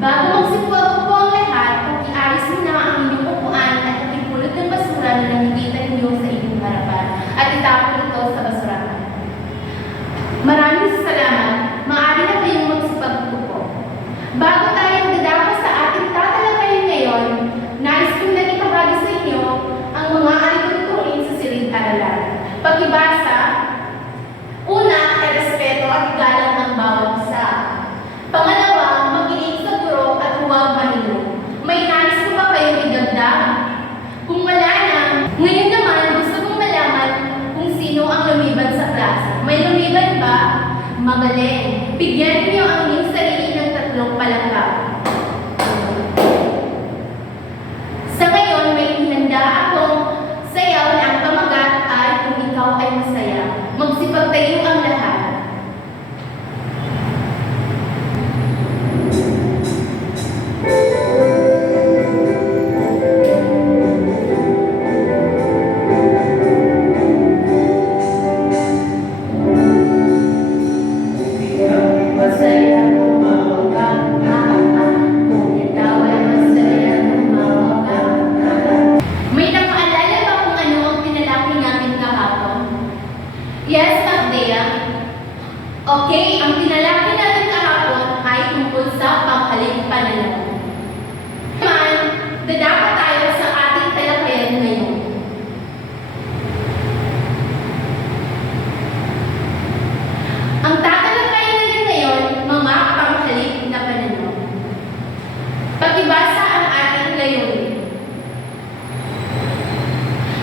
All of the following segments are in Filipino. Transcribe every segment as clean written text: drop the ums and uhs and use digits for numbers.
Bago magsimula po ang lahat, pakiayos mo na ang inyong upuan at pakipulot ng basura na nakikita ninyo sa inyong harapan at itapon ito sa basurahan. Maraming salamat. Maaari na kayong magsipagpupo. Bago tayo magdadako sa ating tatalakayin ngayon, nais kong na ibahagi sa inyo ang mga alituturin sa silid-aralan. Pakibasa, una, respeto at igalang ang bawat isa. Pangalawa, makinig sa guro at huwag mahilo. May nais ko ba kayong idagdag? Kung wala na, ngayon naman gusto kong malaman kung sino ang lumiban sa klase. May lumiban ba? Magaling. Bigyan niyo ang inyong sarili ng 3 palakpak. Sa ngayon, may hinanda akong sayaw na ang pamagat ay kung ikaw ay masaya. Magsipagtayo ang lahat. Yes, Magdea. Okay, ang tinalakay natin kahapon ay tungkol sa panghaling pananaw. Naman, dadako tayo sa ating talakayan ngayon. Ang tatalakayan natin ngayon, mga panghaling na pananaw. Pakibasa ang ating layunin.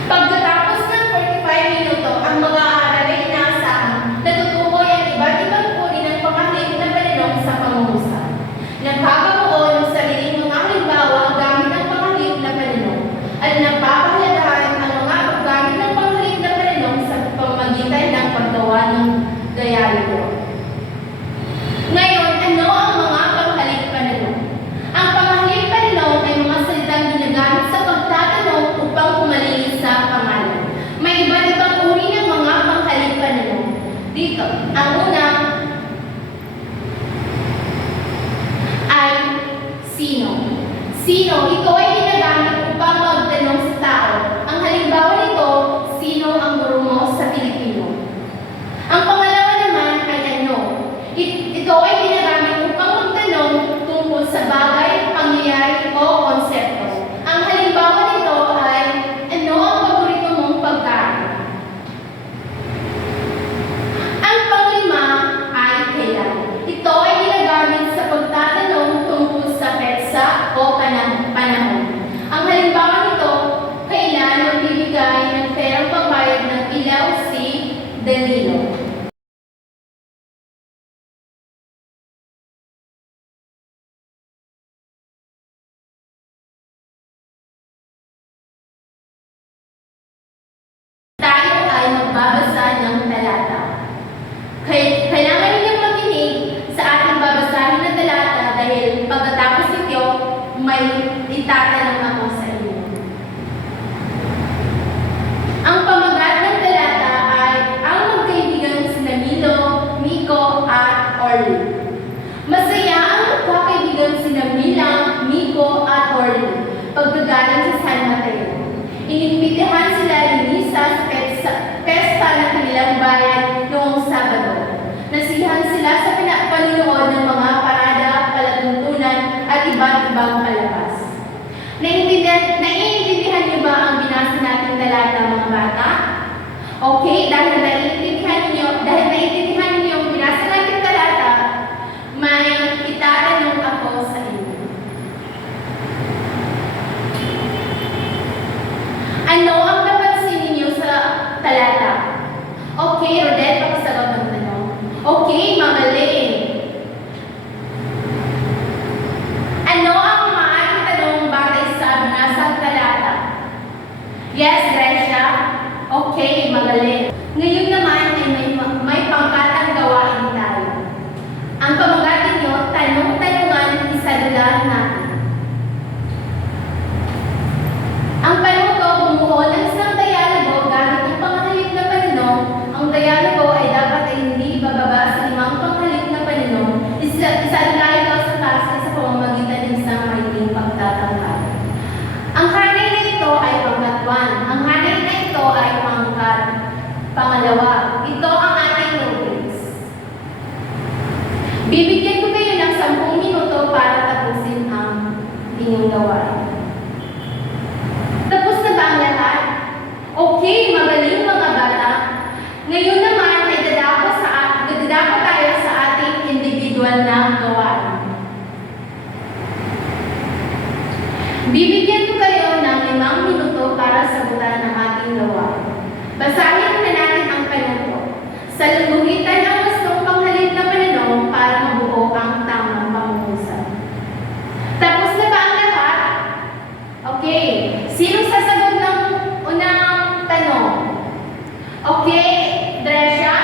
Pagkatapos ng 45 minuto, ang mga nagkakabuo ng sariling mga halimbawa gamit ang panghalip na pananaw at nagpapahalagahan ang mga paggamit ng panghalip na pananaw sa pamamagitan ng paggawa ng dialogo. Ngayon, ano ang mga panghalip pananaw? Ang panghalip pananaw ay mga salitang ginagamit sa pagtatanong upang pumalili sa pangalan. May iba't ibang uri ng mga panghalip pananaw. Dito, ang una, sino? Sino? Ito ay ginagamit upang magtanong sa tao. Ang halimbawa nito, sino ang guro mo sa Pilipino? Ang pangalawa naman ay ano? Ito ay ginagamit upang magtanong tungkol sa bagay, pangyayari o konsepto. Ang halimbawa nito ay ano ang paborito mong pagkain? Ang panglima ay kailan. Ito ay ginagamit sa pagtatanong tungkol sa petsa o panahon. Ang halimbawa nito, kailan magbibigay ng perang pagbayad ng ilaw si Danilo. Tayo ay magbabasa ng talata. Kailangan ninyong makinig sa ating babasahin na talata dahil pagkatapos nito, may itatanong ako sa inyo. Ang pamagat ng talata ay ang magkaibigan sina Milo, Miko, at Orly. Masaya ang magkakaibigan sina Mila, Miko, at Orly pagkagaling sa San Mateo. Inimbitahan sila ni Lisa sa pesta ng kanilang bayan noong Sabado. Nasiyahan sila sa panonood ng mga parada, palatuntunan at iba't ibang palabas. Naiintindihan niyo ba ang binasa nating talata, mga bata? Okay, dahil naiintindihan niyo ang binasa nating talata, may itatanong ako sa inyo. Ano ang napansin niyo sa talata? Okay, Rodette, pakisagot ng tanong. Okay, magaling. Ano ang maaaring tanong batay sa binasang talata? Yes, Gresha. Okay, magaling. Ngayon naman ay may pangkatang gawain tayo. Ang pamagat ninyo, tanong-tanungan, isadulan natin. Ang tanong ko, bumuo ng isang dialogo gamit ang panghalip na pananaw. Ang dialogo ay dapat ay hindi ibababa sa 5 panghalip na pananaw. Isa ito sa klase sa pamamagitan Bibigyan ko kayo ng 5 minuto para sagutan ang ating gawain. Basahin na natin ang panuto. Salungguhitan ang gustong panghalip na pananong para mabuo ang tamang pangungusap. Tapos na ba ang lahat? Okay. Sinong sasagot ng unang tanong? Okay, Dresha?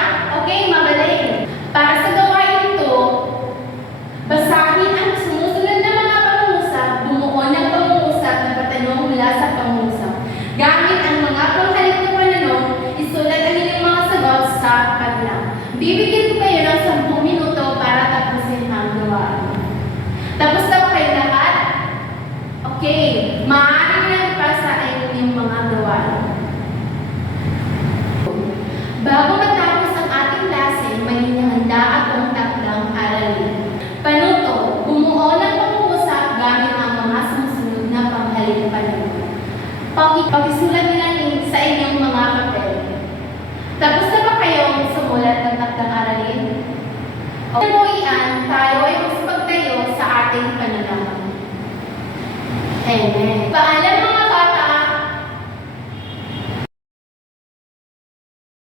Okay, magaling. Para sa gawain ito, basahin ang sumusunod na mga pangungusap, bumuo ng pangungusap na patanong mula sa pangungusap. Gamit ang mga panghalip na pananong, isulat ang inyong mga sagot sa padlang. Bibigyan ko kayo ng 10 minuto para tapusin ang gawain. Tapos na ba kayo lahat? Okay, maaari na ipasa ang inyong mga gawain. Bago matapos ang ating lesson, may hinahanda akong takdang aralin. Panuto, bumuo ng pangungusap gamit ang mga sumusunod na panghalip pananong. Pakisulat nila sa inyong mga papel. Tapos na ba kayong sumulat ng takdang aralin? Iyan, tayo ay magsipagtayo sa ating panalangin. Amen. Paalam mga